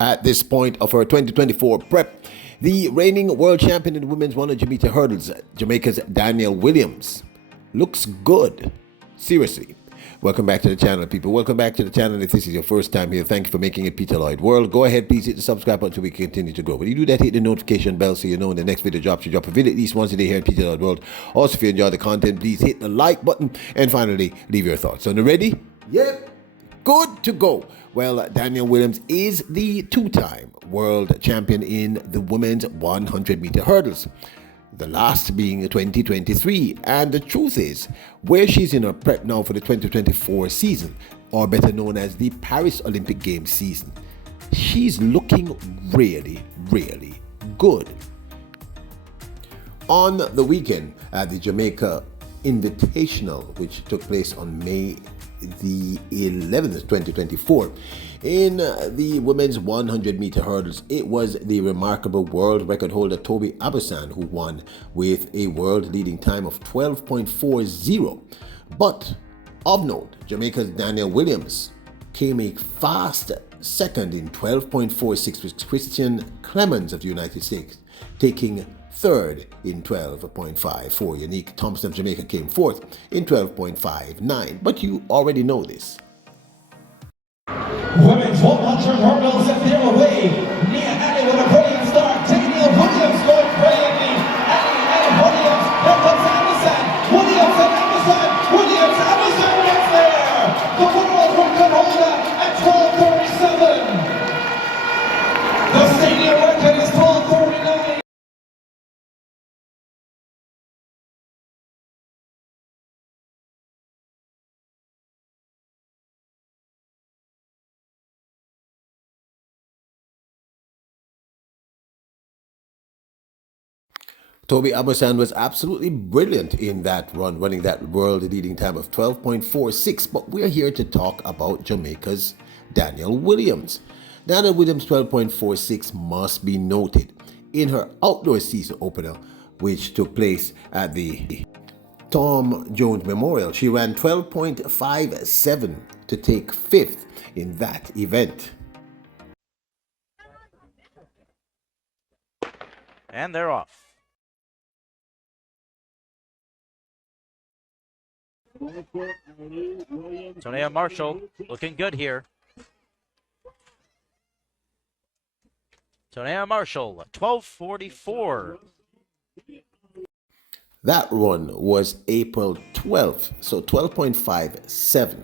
At this point of her 2024 prep, the reigning world champion in the women's 100-meter hurdles, Jamaica's Danielle Williams, looks good. Seriously. Welcome back to the channel, people. Welcome back to the channel. If this is your first time here, thank you for making it Peter Lloyd World. Go ahead, please hit the subscribe button so we can continue to grow. When you do that, hit the notification bell so you know when the next video drops. You drop a video at least once a day here in Peter Lloyd World. Also, if you enjoy the content, please hit the like button. And finally, leave your thoughts. So, ready? Yep. Good to go. Well, Danielle Williams is the two-time world champion in the women's 100-meter hurdles, the last being 2023. And the truth is, where she's in her prep now for the 2024 season, or better known as the Paris Olympic Games season, she's looking really, really good. On the weekend at the Jamaica Invitational, which took place on May the 11th, 2024, in the women's 100-meter hurdles, it was the remarkable world record holder Toby Abusan who won with a world leading time of 12.40. But of note, Jamaica's Danielle Williams came a fast second in 12.46 with Christian Clemens of the United States, taking third in 12.54. Unique Thompson of Jamaica came fourth in 12.59. But you already know this. Women's 100 hurdles and they're away. Nia Ali with a brilliant start. Danielle Williams going brilliantly. Ali and Williams. Here comes Amazon. Williams and Amazon. Williams, Amazon gets there. The world record holder at 12:37. The stadium record is 12:39. Toby Abusan was absolutely brilliant in that run, running that world-leading time of 12.46. But we're here to talk about Jamaica's Danielle Williams. Danielle Williams' 12.46 must be noted. In her outdoor season opener, which took place at the Tom Jones Memorial, she ran 12.57 to take fifth in that event. And they're off. Tonea Marshall looking good here. Tonea Marshall, 12:44. That run was April 12th, so 12.57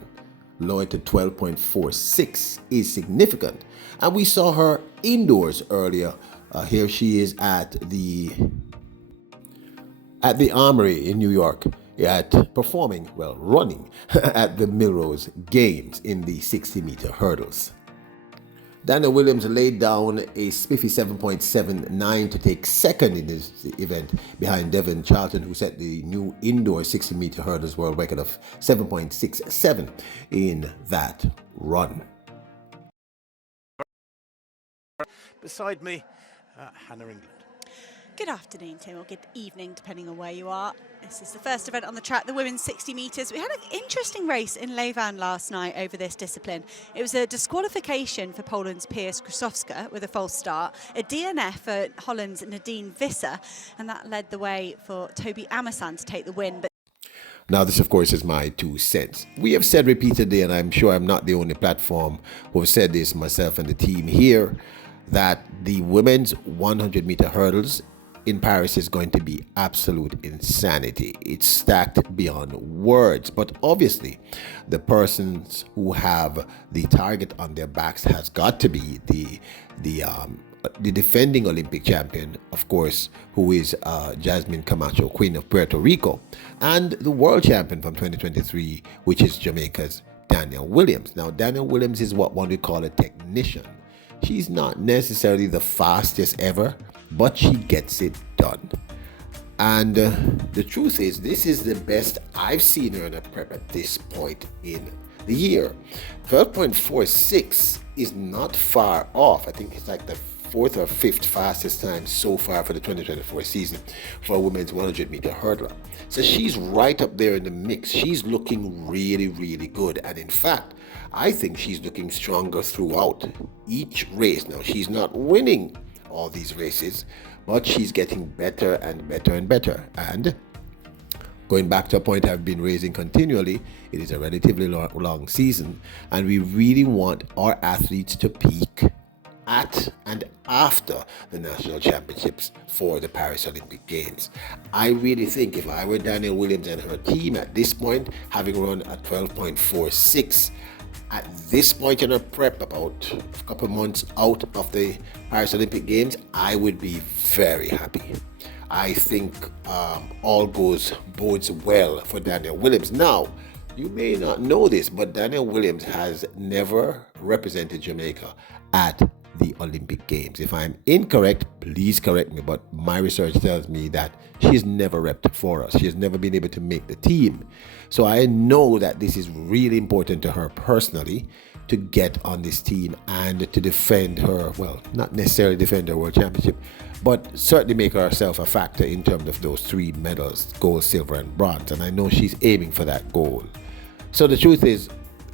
lowered to 12.46 is significant. And we saw her indoors earlier. Here she is at the Armory in New York, running at the Melrose Games in the 60-meter hurdles. Danielle Williams laid down a spiffy 7.79 to take second in this event behind Devon Charlton, who set the new indoor 60-meter hurdles world record of 7.67 in that run. Beside me, Hannah England. Good afternoon, Tim, or good evening, depending on where you are. This is the first event on the track, the women's 60 metres. We had an interesting race in Leuven last night over this discipline. It was a disqualification for Poland's Pia Skrzowska with a false start, a DNF for Holland's Nadine Visser, and that led the way for Toby Amusan to take the win. But now, this, of course, is my 2 cents. We have said repeatedly, and I'm sure I'm not the only platform who have said this, myself and the team here, that the women's 100-meter hurdles in Paris is going to be absolute insanity. It's stacked beyond words. But obviously, the persons who have the target on their backs has got to be the defending Olympic champion, of course, who is Jasmine Camacho, Queen of Puerto Rico, and the world champion from 2023, which is Jamaica's Danielle Williams. Now, Danielle Williams is what one would call a technician. She's not necessarily the fastest ever, but she gets it done. And the truth is, this is the best I've seen her in a prep at this point in the year. 12.46 is not far off. I think it's like the fourth or fifth fastest time so far for the 2024 season for a women's 100-meter hurdler. So she's right up there in the mix. She's looking really, really good. And in fact, I think she's looking stronger throughout each race. Now, she's not winning all these races, but she's getting better and better and better. And going back to a point I've been raising continually, it is a relatively long season, and we really want our athletes to peak at and after the national championships for the Paris Olympic Games. I really think if I were Danielle Williams and her team at this point, having run a 12.46, at this point in her prep, about a couple months out of the Paris Olympic Games, I would be very happy. I think all bodes well for Danielle Williams. Now, you may not know this, but Danielle Williams has never represented Jamaica at the Olympic Games. If I'm incorrect, please correct me, but my research tells me that she's never repped for us. She has never been able to make the team. So I know that this is really important to her personally to get on this team and to defend her, well, not necessarily defend her world championship, but certainly make herself a factor in terms of those 3 medals, gold, silver, and bronze. And I know she's aiming for that goal. So the truth is,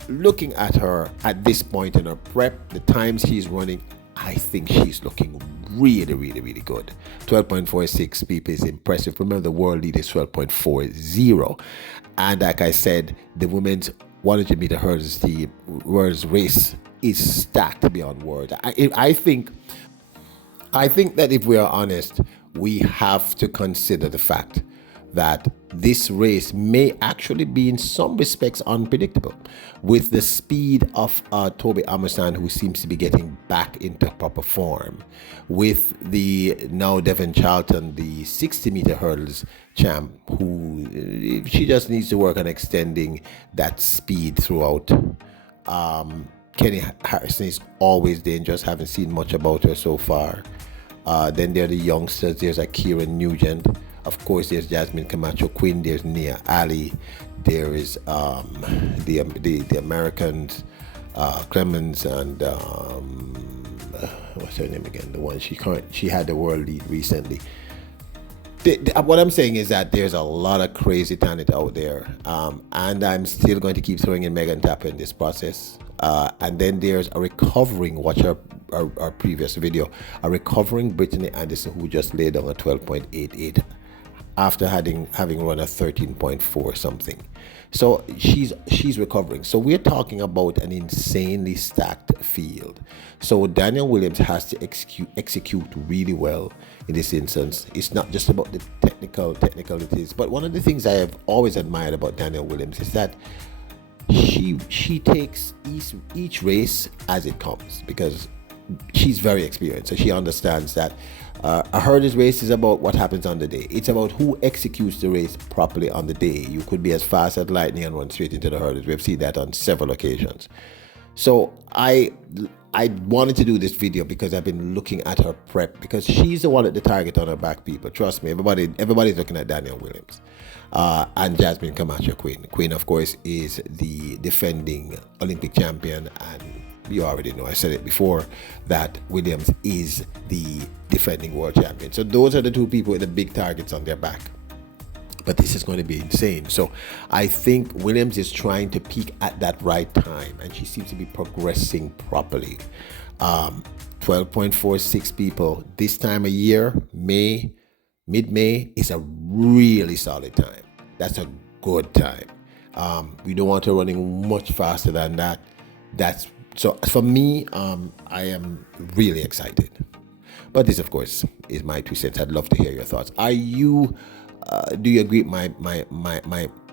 looking at her at this point in her prep, the times she's running, I think she's looking really, really, really good. 12.46 people is impressive. Remember, the world lead is 12.40. And like I said, the women's 100-meter hurdles race is stacked beyond words. I think that if we are honest, we have to consider the fact that this race may actually be in some respects unpredictable, with the speed of Toby Amerson, who seems to be getting back into proper form, with the now Devon Charlton, the 60-meter hurdles champ, who she just needs to work on extending that speed throughout. Kenny Harrison is always dangerous. Haven't seen much about her so far. Then there are the youngsters. There's Kieran Nugent. Of course, there's Jasmine Camacho Quinn. There's Nia Ali. There is the Americans, Clemens, and what's her name again? The one she had the world lead recently. What I'm saying is that there's a lot of crazy talent out there, and I'm still going to keep throwing in Megan Tapper in this process. And then there's a recovering, watch our previous video, a recovering Brittany Anderson, who just laid down a 12.88 after having run a 13.4 something. So she's recovering. So we're talking about an insanely stacked field. So Danielle Williams has to execute really well in this instance. It's not just about the technicalities, but one of the things I have always admired about Danielle Williams is that she takes each race as it comes, because she's very experienced, so she understands that a hurdles race is about what happens on the day. It's about who executes the race properly on the day. You could be as fast as lightning and run straight into the hurdles. We've seen that on several occasions. So I wanted to do this video because I've been looking at her prep, because she's the one at the target on her back, people. Trust me, everybody's looking at Danielle Williams. And Jasmine Camacho Quinn. Quinn, of course, is the defending Olympic champion, and you already know, I said it before, that Williams is the defending world champion. So those are the 2 people with the big targets on their back. But this is going to be insane. So I think Williams is trying to peak at that right time, and she seems to be progressing properly. 12.46 people this time of year, mid-May, is a really solid time. That's a good time. We don't want her running much faster than that. So for me, I am really excited. But this, of course, is my 2 cents. I'd love to hear your thoughts. Do you agree with my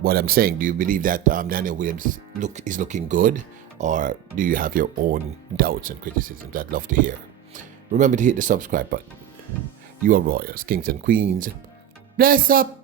what I'm saying? Do you believe that Danielle Williams is looking good, or do you have your own doubts and criticisms? I'd love to hear. Remember to hit the subscribe button. You are royals, kings and queens. Bless up.